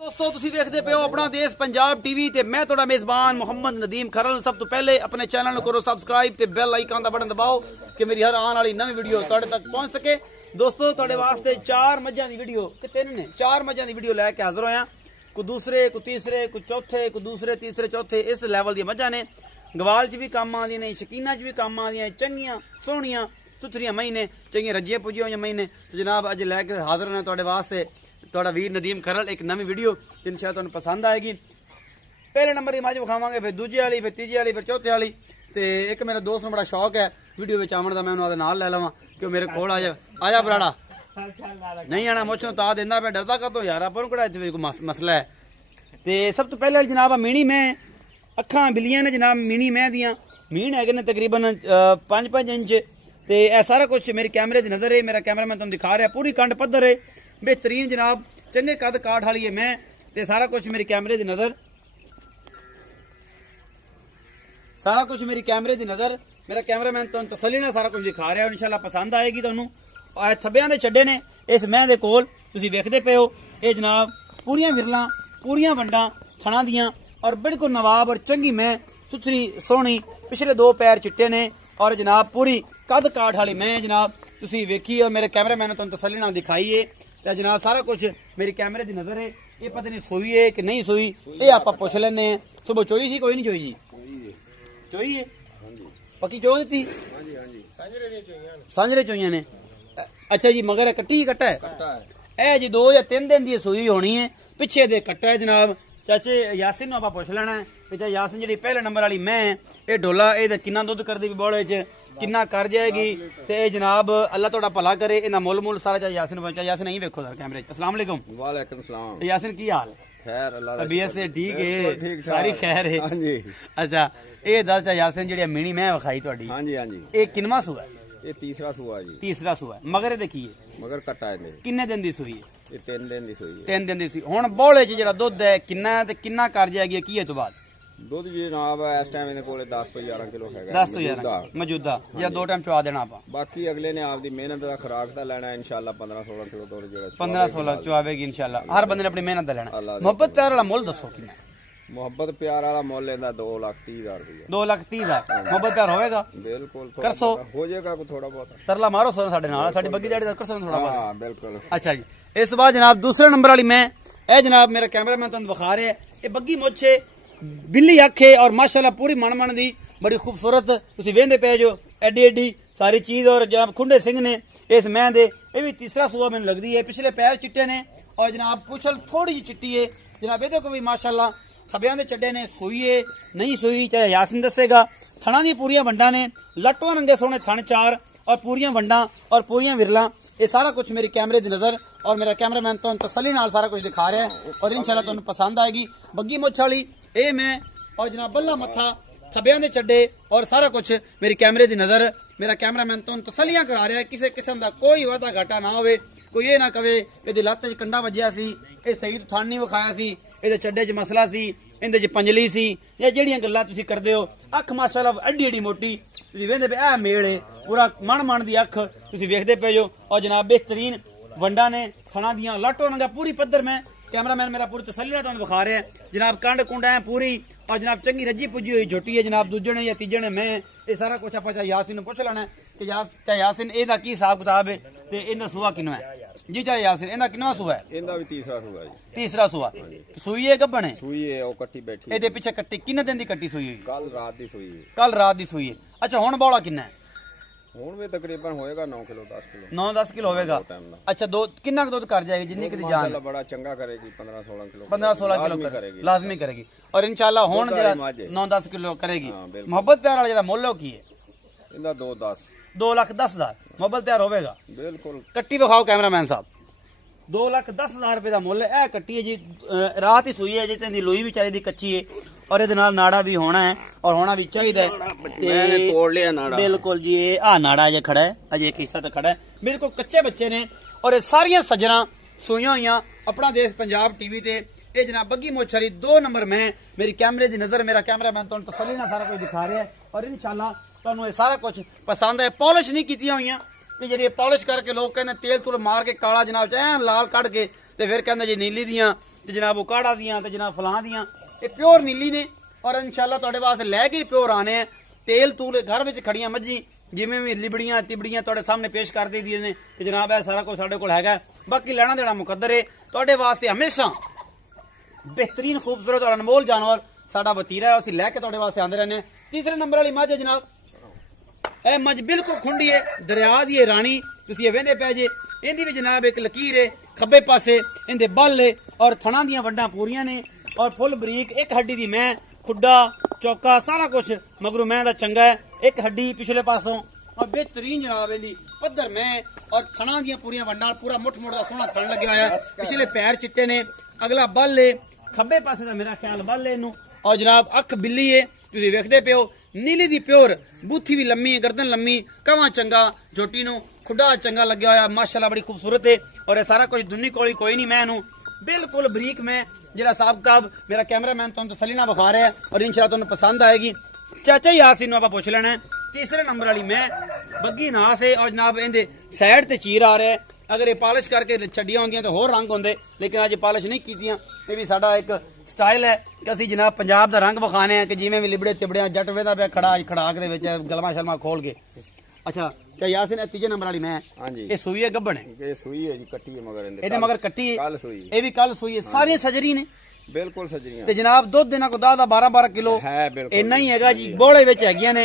दोस्तों तुसी देखते पे हो अपना देश पंजाब टीवी ते मैं थोड़ा मेजबान मोहम्मद नदीम खरल। सब तो पहले अपने चैनल को करो सब्सक्राइब ते बेल आइकन का बटन दबाओ कि मेरी हर आने वाली नवी वीडियो तुहाडे तक पहुंच सके। दोस्तों तुहाडे वास्ते चार मज्जां दी वीडियो कि तीन ने चार मज्जां दी वीडियो लैके हाजिर होया। कोई दूसरे कोई तीसरे कोई चौथे कोई दूसरे तीसरे चौथे इस लैवल दी मज्जां ने। गवाल च भी काम आंदियां ने, शकीना च भी काम आंदियां, चंगियां सोहणियां सुथरियां मई ने, चंगियां रज्जियां पुज्जियां होइयां मई ने। तो जनाब अज लैके हाजिर होना तुहाडे वास्ते थोड़ा वीर नदीम खरल एक नवी वीडियो जिन शायद तुहानू पसंद आएगी। पहले नंबर की मज विखावांगे, फिर दूजे वाली, फिर तीजे वाली, फिर चौथे वाली। तो एक मेरे दोस्त में बड़ा शौक है वीडियो में आवन का, मैं उन्होंने नाल लै लवां कि मेरे कोल आ जा बराड़ा नहीं आना मुझों ता देंदा मैं डरदा कदों यार अपन कड़ा कोई मसला है। तो सब तो पहले जनाब मीणी मैं अखां बिल्लियां ने जनाब मीणी मैं दियां मीण है ने तकरीबन 5-5 इंच। तो यह सारा कुछ मेरे कैमरे की नज़र है, मेरा कैमरा मैं तुम दिखा रहा पूरी कंड पद्धर है बेहतरीन जनाब चंगे कद काठ वाली है मैं। ते सारा कुछ मेरी कैमरे की नज़र, सारा कुछ मेरी कैमरे की नज़र, मेरा कैमरा मैन तुम तसली ना सारा कुछ दिखा रहा है। इंशाल्लाह पसंद आएगी तुहानू। थब्बियां दे चड्डे ने इस मैं दे कोल तुसीं वेखदे पे हो। ये जनाब पूरियां विरलां पूरियां वंडां थणा दियां और बिल्कुल नवाब और चंगी मैं सुथरी सोहनी। पिछले दो पैर चिट्टे ने और जनाब पूरी कद काठ वाली मैं जनाब तुसीं वेखी और मेरे कैमरा मैन तुम तसली नाल दिखाई है। तो जनाब सारा कुछ मेरी कैमरे की नज़र है। ये पता नहीं सोई है कि नहीं सोई, ये आप पुछ लेने। सुबह चोई सी कोई नहीं चोई जी? चोई है पक्की चो दी सांझरे चोइयां ने। अच्छा जी मगर कट्टी कट्टा है जी 2 या 3 दिन की सोई होनी है। पिछे दे कट्टा है जनाब। चाचे यासिन आप पुछ लेना है कि यासिन जी पहले नंबर वाली मैं ये डोला ये किन्ना दुध कर दी बोले च किन्ना कर जाएगी। तो ये जनाब अल्लाह थोड़ा भला करे इन्ना मुल मुल सारा चाहे यासिन पहुंचा। यासिन नहीं वेखो सर कैमरे। अस्सलाम वालेकुम। वालेकुम सलाम। यासिन की हाल? खैर अल्लाह दा तबीयत से ठीक है? सारी खैर है? हां जी। अच्छा ये दस यासिन जी मीणी मैं विखाई तुहाडी, हां जी हां जी, ये किनवा सूआ है? ये तीसरा सूआ जी। तीसरा सूआ है। मगर देखिए मगर कट्टा है किन्ने दिन दी सूई है? ये 3 दिन दी सूई है। 3 दिन दी सूई। हुण बोले च जेड़ा दुध है किन्ना है ते किन्ना कर जाएगी की है तो बाद? दुध जी जनाब इस टाइम इहदे कोले 10 तो 11 किलो हैगा। 10 तो 11 मौजूदा या 2 टाइम चवा देना आप? बाकी अगले ने आपदी मेहनत दा खुराक दा लेना है इंशाल्लाह 15-16 किलो दुध जेड़ा 15-16 चवावेगी इंशाल्लाह। हर बंदे ने अपनी मेहनत दा लेना। मोहब्बत प्यार वाला मुल दसो किन्ना? मोहब्बत प्यार वाला मुल लेंदा 2,30,000 रुपया। 2,30,000 मोहब्बत प्यार होएगा? बिल्कुल करसो हो जाएगा कोई थोड़ा बहुत तरला मारो सो साडे नाल साडी बग्गी दाड़ी करसो थोड़ा बहुत। हां बिल्कुल। अच्छा जी इस बाद जनाब दूसरे नंबर वाली मैं ए जनाब मेरा कैमरा मैन तुहानू दिखा रहा है। ये बग्गी मुच्छे बिल्ली अख है और माशाल्लाह पूरी मन मन दी बड़ी खूबसूरत तुसीं वेंदे पे जो एडी एडी सारी चीज। और जनाब खुंडे सिंह ने इस मैं दे ये भी तीसरा सूआ मैनूं लगदी है। पिछले पैर चिट्टे ने और जनाब पुछल थोड़ी जी चिट्टी है जनाब। ये को भी माशाल्लाह थब्बियां दे चड्डे ने। सोई है नहीं सोई चाहे यासिन दसेगा। थणा दी पूरियां वंडां ने, लट्टों नंगे सोहणे थण चार और पूरियां वंडां और पूरियां विरलां। ये सारा कुछ मेरी कैमरे की नज़र और मेरा कैमरा मैन तुहानू तसल्ली नाल सारा कुछ दिखा रहा है और इंशाल्लाह तुहानू पसंद आएगी। बग्गी मुछ वाली ये मैं और जनाब बल्ला मत्था थब्बियां दे चड्डे और सारा कुछ मेरी कैमरे की नज़र। मेरा कैमरा मैन तुहानू तसल्लियां करा रहा है किसी किस्म का कोई वाधा घाटा ना होवे। कोई ये ना कहे कि लत्त च कंडा वज्जिया सी, ये सही थन नहीं विखाया सी, ये चड्डे च मसला सी, इंदे च पंजली सी या जेड़ियां गल्लां तुसीं करदे हो। अख माशाल्लाह एडी एडी मोटी तुसीं वेंदे पे ए मेल है पूरा मन मन दी अख तुसीं वेखदे पे जो। और जनाब बेहतरीन वंडा ने थणा दियां लाटो नंगा पूरी पद्धर में कैमरा मैन मेरा पूरी तसल्ली नाल तुहानू विखा रहा है जनाब। कंड कुंड है पूरी और जनाब चंगी रज्जी पुजी हुई झोटी है जनाब। दूजे ने या तीजे ने मैं ये सारा कुछ आप यासिन नूं पुछ लेना कि यासिन एदा की हिसाब किताब है ते इहदा सूआ किन्ना है जी? चाहे यासिन इहदा किन्ना सूआ है? इहदा भी तीसरा सूआ जी। तीसरा सूआ सूई है गब्बन है? सूई है ओ कट्टी बैठी। एदे पीछे कट्टी किन्ने दिन दी कट्टी सूई हुई? कल रात दी सूई है। कल रात दी सूई है। अच्छा हुण बौला किन्ना है? हुण भी तकरीबन होएगा 9 किलो 10 किलो 9-10 किलो होएगा। अच्छा दो किन्ना दुध कर जाएगी जिन्नी की जान? माशाल्लाह बड़ा चंगा करेगी 15-16 किलो 15-16 किलो लाजमी करेगी और इंशाल्लाह हुण जेड़ा 9-10 किलो करेगी। मोहब्बत प्यार वाला जेड़ा मुल्ल की है इंदा 2,10,000 मोहब्बत प्यार होवेगा बिल्कुल। कट्टी विखाओ कैमरा मैन साहब। 2,10,000 रुपए का मुल्ल है। कट्टी है जी रात ही सूई है जी तेंदी लोई भी चाहिए कच्ची है और ये नाड़ा भी होना है और होना भी चाहिए। तोड़ लिया नाड़ा बिल्कुल जी। आ नाड़ा अजे खड़ा है, अजे एक हिस्सा तो खड़ा है। बिल्कुल कच्चे बच्चे ने और ये सारिया सज्जरा सोईया हुई अपना देश पंजाब टीवी ते। ये जनाब बग्गी मुछ वाली 2 नंबर में मेरी कैमरे की नज़र। मेरा कैमरा मैन तुहानू तसल्ली नाल सारा कुछ दिखा रहा है और इंशाल्लाह तुहानू ये सारा कुछ पसंद है। पॉलिश नहीं कीतियां हुई कि जी पॉलिश करके लोग कहते तेल तुल मार के काला जनाब चाहे लाल कढ़ के तो फिर कहते जी नीली दियाँ ਤੇ ਜਨਾਬ ਉਕਾੜਾ ਦੀਆਂ ਤੇ ਜਨਾਬ ਫਲਾਂ ਦੀਆਂ ਇਹ ਪਿਓਰ ਨੀਲੀ ਨੇ ਔਰ ਇਨਸ਼ਾਅੱਲਾ ਤੁਹਾਡੇ ਵਾਸਤੇ ਲੈ ਕੇ ਪਿਓਰ ਆਣੇ ਆ ਤੇਲ ਤੂਲ ਘਰ ਵਿੱਚ ਖੜੀਆਂ ਮੱਝੀ ਜਿਵੇਂ ਵੀ ਲਿਬੜੀਆਂ ਤਿਬੜੀਆਂ ਤੁਹਾਡੇ ਸਾਹਮਣੇ ਪੇਸ਼ ਕਰ ਦੇ ਦੀਆਂ ਨੇ ਕਿ ਜਨਾਬ ਇਹ ਸਾਰਾ ਕੁਝ ਸਾਡੇ ਕੋਲ ਹੈਗਾ ਬਾਕੀ ਲੈਣਾ ਦੇਣਾ ਮੁਕੱਦਰ ਹੈ ਤੁਹਾਡੇ ਵਾਸਤੇ ਹਮੇਸ਼ਾ बेहतरीन खूबसूरत और अनमोल जानवर साडा वतीरा है ਅਸੀਂ ਲੈ ਕੇ ਤੁਹਾਡੇ ਵਾਸਤੇ ਆਂਦੇ रहने तीसरे नंबर वाली मझ जनाब ਇਹ मझ बिल्कुल खुंडी है दरिया दी है रानी ਤੁਸੀਂ ਇਹ ਵੇਂਦੇ ਪਏ ਜੇ ਇਹਦੀ ਵੀ ਜਨਾਬ ਇੱਕ ਲਕੀਰ ਹੈ ਖੱਬੇ ਪਾਸੇ ਇਹਦੇ ਬੱਲ ਹੈ ਔਰ ਥਣਾ ਦੀਆਂ ਵੱਡਾਂ ਪੂਰੀਆਂ ਨੇ ਔਰ ਫੁੱਲ ਬਰੀਕ ਇੱਕ ਹੱਡੀ ਦੀ ਮੈਂ खुड्डा चौका सारा कुछ मगरू मैं दा चंगा है एक हड्डी पिछले पासों और बेहतरीन जनाब इहदी पद्धर मैं और थणा दी पूरी वंडा पूरा मुठ मुठ दा सोहना थण लग्या होया पिछले पैर चिट्टे ने अगला बल है खब्बे पासे दा मेरा ख्याल बल है इनू और जनाब अख बिल्ली है तुसीं वेखदे पिओ नीली दी प्योर बूथी भी लम्मी है गर्दन लम्मी कवा चंगा झोटी नू खुड्डा चंगा लग्या होया माशाअल्लाह बड़ी खूबसूरत है और ये सारा कुछ दुनी कोली कोई नहीं मैं इनू बिल्कुल बरीक मैं जिहड़ा साहब काब मेरा कैमरामैन तुहानू तसल्ली नाल विखा रहा है और इंशाअल्लाह तुहानू पसंद आएगी चाचा यासीन नू आपां पुछ लेना है तीसरे नंबर वाली मैं बग्गी नास है और जनाब इहदे साइड ते चीर आ रहा है अगर ये पॉलिश करके छड्डियां होंदियां तो होर रंग होंदे लेकिन अज पॉलिश नहीं कीतियां ये भी साडा एक स्टाइल है कि असीं जनाब पंजाब दा रंग विखाने हैं कि जिवें भी लिबड़े तिबड़े जट वेदा पिया खड़ा खड़ाक दे विच गलमा शलमा खोल के अच्छा क्या यासीन तीजे नंबर वाली मैं हां जी ये सूई है गब्बन है ये सूई है जी कट्टी है मगर ਇਹਦੇ ਮਗਰ ਕੱਟੀ ਹੈ कल सूई ਇਹ ਵੀ ਕੱਲ ਸੂਈ ਹੈ ਸਾਰੀਆਂ ਸਜਰੀ ਨੇ बिल्कुल सजरियां ਤੇ ਜਨਾਬ ਦੁੱਧ ਦੇਣਾ ਕੋ 10 12 ਕਿਲੋ है बिल्कुल ਇੰਨਾ ਹੀ ਹੈਗਾ ਜੀ ਬੋਲੇ ਵਿੱਚ ਹੈਗੀਆਂ ਨੇ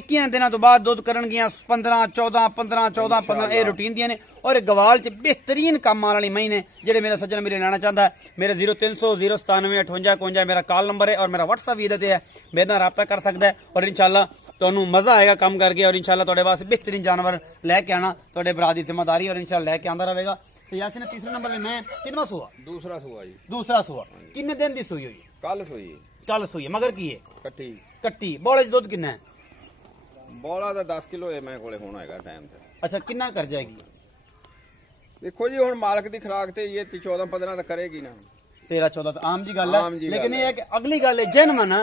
21 ਦਿਨਾਂ ਤੋਂ ਬਾਅਦ ਦੁੱਧ ਕਰਨਗੀਆਂ 15 14 15 14 15 ਇਹ ਰੂਟੀਨ ਦੀਆਂ ਨੇ ਔਰ ਇਹ ਗਵਾਲ ਚ ਬਿਹਤਰੀਨ ਕੰਮ ਵਾਲੀ ਮਈ ਨੇ ਜਿਹੜੇ ਮੇਰਾ ਸੱਜਣ ਮੇਰੇ ਲੈਣਾ ਚਾਹੁੰਦਾ ਮੇਰੇ 0300 097 58 51 ਮੇਰਾ ਕਾਲ ਨੰਬਰ ਹੈ ਔਰ ਮੇਰਾ WhatsApp ਵੀ ਇਹਦੇ ਤੇ ਹੈ ਮੇਰੇ ਨਾਲ ਰਾਬਤਾ ਕਰ ਸਕਦਾ ਹੈ ਔਰ ਇਨਸ਼ਾਅੱਲਾ ਤੁਹਾਨੂੰ ਮਜ਼ਾ ਆਏਗਾ ਕੰਮ ਕਰਕੇ और इंशाल्लाह ਤੁਹਾਡੇ ਵਾਸਤੇ ਬਿਹਤਰੀਨ ਜਾਨਵਰ ਲੈ ਕੇ ਆਣਾ ਤੁਹਾਡੇ ਭਰਾ ਦੀ ਜ਼ਿੰਮੇਵਾਰੀ और इंशाल्लाह ਲੈ ਕੇ ਆਂਦਾ ਰਹੇਗਾ तो यासीन तीसरे नंबर में मैं कितना सुआ दूसरा सूआ जी दूसरा सुआ किन्ने दिन दी सुई हुई कल सूई कल सुई है मगर की है कट्टी कट्टी बोले दुध किन्ना है बौला तो 10 किलो है मैं कोले होना हैगा टाइम से अच्छा किन्ना कर जाएगी देखो जी हुन मालिक दी खुराक ते ये 14 15 तक करेगी ना 13 14 तो आम जी गल है लेकिन ये है कि अगली गल है जेनमन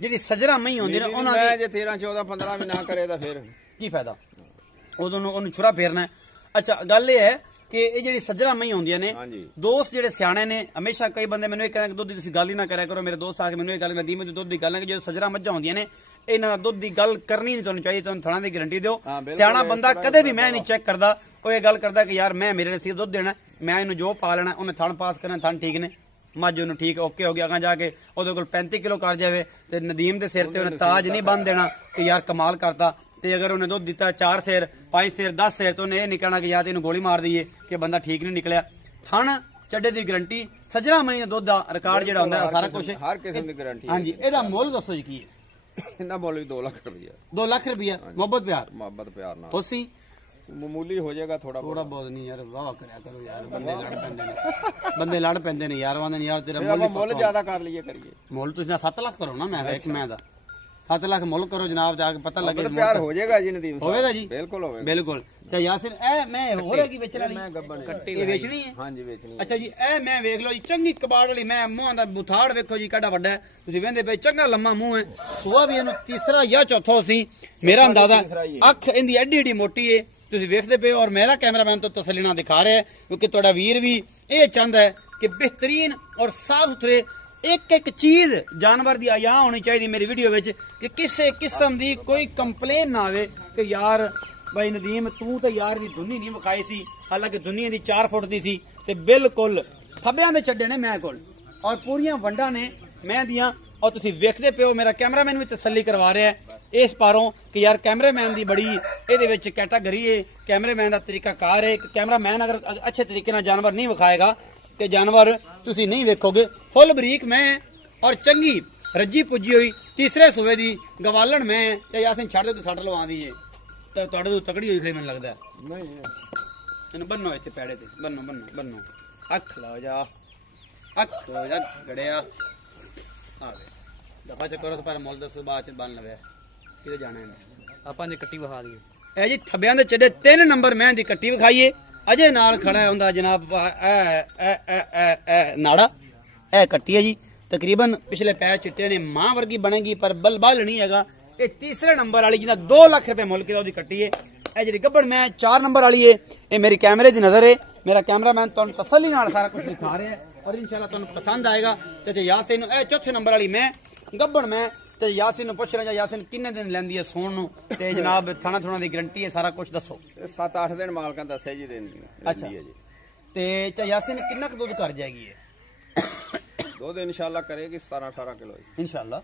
जेडी सजरा मई होंदी ने उन्हां मैं जे 13 14 15 भी ना करे तो फिर की फायदा उदों ओनु छुरा फेरना है अच्छा गल ये है कि ये जी सज्जरा मई होंदियां ने दोस्त जेडे सियाणे ने हमेशा कई बंदे मैनू कहते दुध की गल ही ना करा करो मेरे दोस्त आके मैनू गल नदी में दुध की गल है कि जो सज्जरा मज्झां होंदियां ने इन्हां दुध की गल करनी नहीं तुहानू चाहिए तुहानू थणा दी गारंटी दिओ सियाणा बंदा कदे भी मैं नहीं चेक करदा कोई गल करदा कि यार मैं मेरे नसीब दुध देना मैं इनू जो पा लेना उन्हें थण पास करना थण ठीक ने मझ उन्हें ठीक ओके हो गया अगर जाके उहदे कोल 35 किलो कर जाए तो नदीम के सिर ते उन्हें ताज नहीं बन देना कि यार कमाल करता ते अगर उन्हें दुध दिता 4 सेर 5 सेर 10 सेर तो उन्हें यह नहीं कहना कि यार तेन गोली मार दईए कि बंदा ठीक नहीं निकलिया थण चड्डे की गारंटी सजरा मई दुध का रिकॉर्ड जो होंगे सारा कुछ हर किस्म की गारंटी हाँ जी एदा मुल दसो जी की है इन्ना मुल भी 2 लाख रुपया 2 लाख रुपया मोहब्बत प्यार ना तुसी मामूली हो जाएगा थोड़ा बहुत नहीं यार वाह करया करो यार बंदे लड़ पैंदे ने यार वांदे यार तेरा मुल ज्यादा कर लिए करिए मुल तुसी 7 लाख करो ना मैं एक मैं दा 7 लाख मुल करो जनाब जाके पता लगे प्यार हो जाएगा जी नदीम होवेगा जी बिल्कुल होवेगा बिल्कुल तो यासिन ए मैं हो रहा की बेचने वाली मैं गब्बन कट्टी बेचनी है हां जी बेचनी अच्छा जी ए मैं देख लो जी चंगी कबाड़ वाली मैं मुंह दा बुथाड़ देखो जी केड़ा वड्डा है तुसी वेंदे पे चंगा लम्मा मुंह है सुआ भी इनु तीसरा या चौथा सी मेरा अंदाजा अख इंदी एडी एडी मोटी है तुसी देखदे पे और मेरा कैमरामैन तो तसल्ली नाल दिखा रहा है क्योंकि तुहाडा वीर भी ये चाहता है कि बेहतरीन और साफ सुथरे एक एक चीज जानवर दी आया होनी चाहिए मेरी वीडियो विच कि किसी किस्म दी कोई कंप्लेन ना आवे कि यार भाई नदीम तू तो यार दी दुनी नहीं विखाई सी हालांकि दुनिया दी 4 फुट दी सी ते बिल्कुल थब्बियां दे छड्डे ने मैं कोल और पूरियां वंडा ने मैं दियां और तुसी वेखदे पिओ मेरा कैमरामैन भी तसल्ली करवा रहा है इस पारों कि यार कैमरामैन दी बड़ी इहदे विच कैटागरी है कैमरामैन दा तरीकाकार है कैमरामैन अगर अच्छे तरीके नाल जानवर नहीं विखाएगा ते जानवर तुसी नहीं वेखोगे फुल बरीक मैं और चंगी रज्जी पुजी हुई तीसरे सूबे दी गवालण मैं ते यासीन छड़ दे तू सट लवा दी है ते तुहाडे तो तकड़ी होई खड़ी मैनूं लगदा नहीं इन्हूं बन्नो इत्थे पैड़े ते बन्नो अख ला जा गड़िया आवे दफा चक्कर पर मुल दसो बाद च बन लवे किते जाना है आपां ने कट्टी विखा दी ए जी थब्बियां दे चड्डे 3 नंबर मैं दी कट्टी विखाईए अजे नाल खड़ा हुंदा जनाब नाड़ा ए कट्टी है जी तकरीबन पिछले पैर चिट्टे ने मां वर्गी बनेगी पर बल नहीं हैगा ये तीसरे नंबर वाली जिदा 2 लाख रुपए मुल के ओदी कट्टी है ए जी गब्बड़ मैं 4 नंबर वाली है ये मेरी कैमरे दी नजर है मेरा कैमरामैन तुहानू तसल्ली नाल सारा कुछ दिखा रहा है ਔਰ ਇਨਸ਼ਾਅੱਲਾ ਤੁਹਾਨੂੰ ਪਸੰਦ ਆਏਗਾ। ਤੇ ਯਾਸਿਨ ਨੂੰ ਇਹ ਚੌਥੇ ਨੰਬਰ ਵਾਲੀ ਮੈਂ ਗੱਬਣ ਮੈਂ ਤੇ ਯਾਸਿਨ ਨੂੰ ਪੁੱਛ ਰਿਹਾ ਯਾਸਿਨ ਕਿੰਨੇ ਦਿਨ ਲੈਂਦੀ ਹੈ ਸੌਣ ਨੂੰ ਤੇ ਜਨਾਬ ਥਾਣਾ ਥੁਣਾ ਦੀ ਗਰੰਟੀ ਹੈ ਸਾਰਾ ਕੁਝ ਦੱਸੋ। 7-8 ਦਿਨ ਮਾਲਕਾਂ ਦੱਸਿਆ ਜੀ ਦਿਨ ਅੱਛਾ ਜੀ ਤੇ ਯਾਸਿਨ ਕਿੰਨਾ ਕੁ ਦੁੱਧ ਕਰ ਜਾਏਗੀ ਇਹ? ਦੁੱਧ ਇਨਸ਼ਾਅੱਲਾ ਕਰੇਗੀ 17-18 ਕਿਲੋ ਇਨਸ਼ਾਅੱਲਾ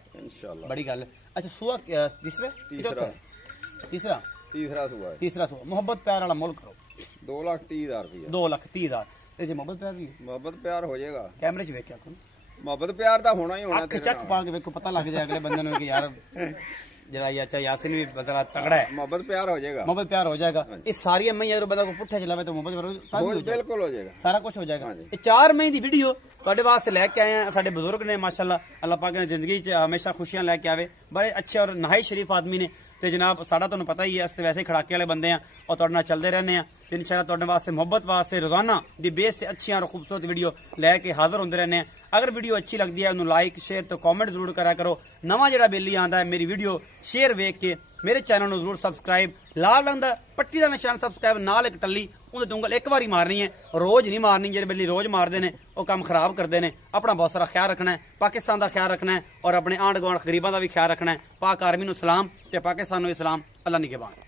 ਬੜੀ ਗੱਲ ਹੈ। ਅੱਛਾ ਸੂਆ ਤੀਸਰਾ ਸੂਆ ਮੁਹੱਬਤ ਪਿਆਰ ਵਾਲਾ ਮੁੱਲ ਕਰੋ 2,30,000 ਰੁਪਏ 2,30,000 ਤੇ ਜੇ ਮੁਹੱਬਤ ਪਿਆਰ ਵੀ ਮੁਹੱਬਤ ਪਿਆਰ ਹੋ ਜਾਏਗਾ ਕੈਮਰੇ 'ਚ ਵੇਖਿਆ ਕੋਣ ਮੁਹੱਬਤ ਪਿਆਰ ਤਾਂ ਹੋਣਾ ਹੀ ਹੋਣਾ ਅੱਖ ਚੱਕ ਪਾ ਕੇ ਵੇਖੋ ਪਤਾ ਲੱਗ ਜਾਏ ਅਗਲੇ ਬੰਦੇ ਨੂੰ ਕਿ ਯਾਰ जरा अच्छा यासिन भी बड़ा तगड़ा है मोहब्बत प्यार हो जाएगा मोहब्बत प्यार हो जाएगा। ये सारी अम्मा यार बंदा को पुट्ठा चलावे तो मोहब्बत बिल्कुल हो जाएगा सारा कुछ हो जाएगा। ये 4 महीने की वीडियो ਤੁਹਾਡੇ ਵਾਸਤੇ ਲੈ ਕੇ ਆਏ ਆ। ਸਾਡੇ ਬਜ਼ੁਰਗ ਨੇ ਮਾਸ਼ਾਅੱਲਾ ਅੱਲਾਹ ਪਾਕ ਨੇ ਜ਼ਿੰਦਗੀ 'ਚ ਹਮੇਸ਼ਾ ਖੁਸ਼ੀਆਂ ਲੈ ਕੇ ਆਵੇ। ਬੜੇ ਅੱਛੇ ਔਰ ਨਹਾਈ ਸ਼ਰੀਫ ਆਦਮੀ ਨੇ ਤੇ ਜਨਾਬ ਸਾਡਾ ਤੁਹਾਨੂੰ ਪਤਾ ਹੀ ਹੈ ਅਸੀਂ ਵੈਸੇ ਖੜਾਕੇ ਵਾਲੇ ਬੰਦੇ ਆ ਔਰ ਤੁਹਾਡੇ ਨਾਲ ਚੱਲਦੇ ਰਹਿੰਦੇ ਆ ਤੇ ਇਨਸ਼ਾਅੱਲਾ ਤੁਹਾਡੇ ਵਾਸਤੇ ਮੁਹੱਬਤ ਵਾਸਤੇ ਰੋਜ਼ਾਨਾ ਦੀ ਬੇਸ ਤੇ ਅੱਛੀਆਂ ਔਰ ਖੂਬਸੂਰਤ ਵੀਡੀਓ ਲੈ ਕੇ ਹਾਜ਼ਰ ਹੁੰਦੇ ਰਹਿੰਦੇ ਆ। ਅਗਰ ਵੀਡੀਓ ਅੱਛੀ ਲੱਗਦੀ ਹੈ ਉਹਨੂੰ ਲਾਈਕ ਸ਼ੇਅਰ ਤੇ ਕਮੈਂਟ ਜ਼ਰੂਰ ਕਰਿਆ ਕਰੋ। ਨਵਾਂ ਜਿਹੜਾ ਬੇਲੀ ਆਂਦਾ ਹੈ ਮੇਰੀ ਵੀਡੀਓ ਸ਼ੇਅਰ ਵੇਖ ਕੇ ਮੇਰੇ ਚੈਨਲ ਨੂੰ ਜ਼ਰੂਰ ਸਬਸਕ੍ਰਾਈਬ ਲਾਲ ਰੰਗ ਦਾ ਪੱਟੀ ਦਾ ਨਿਸ਼ਾਨ ਸਬਸਕ੍ਰਾਈਬ ਨਾਲ ਇੱਕ ਟੱਲੀ ਉਹਦੇ ਉਂਗਲ ਇੱਕ ਵਾਰੀ ਮਾਰਨੀ ਹੈ ਰੋਜ਼ ਨਹੀਂ ਮਾਰਨੀ। ਜਿਹੜੇ ਬੇਲੀ ਰੋਜ਼ ਮਾਰਦੇ ਨੇ ਉਹ ਕੰਮ ਖਰਾਬ ਕਰਦੇ ਨੇ। ਆਪਣਾ ਬਹੁਤ ਸਾਰਾ ਖਿਆਲ ਰੱਖਣਾ ਹੈ ਪਾਕਿਸਤਾਨ ਦਾ ਖਿਆਲ ਰੱਖਣਾ ਹੈ ਔਰ ਆਪਣੇ ਆਂਢ ਗੁਆਂਢ ਗਰੀਬਾਂ ਦਾ ਵੀ ਖਿਆਲ ਰੱਖਣਾ ਹੈ। ਪਾਕ ਆਰਮੀ ਨੂੰ ਸਲਾਮ ਤੇ ਪਾਕਿਸਤਾਨ ਨੂੰ ਇਸਲਾਮ। ਅੱਲਾ ਨਿਗਹਿਬਾਨ।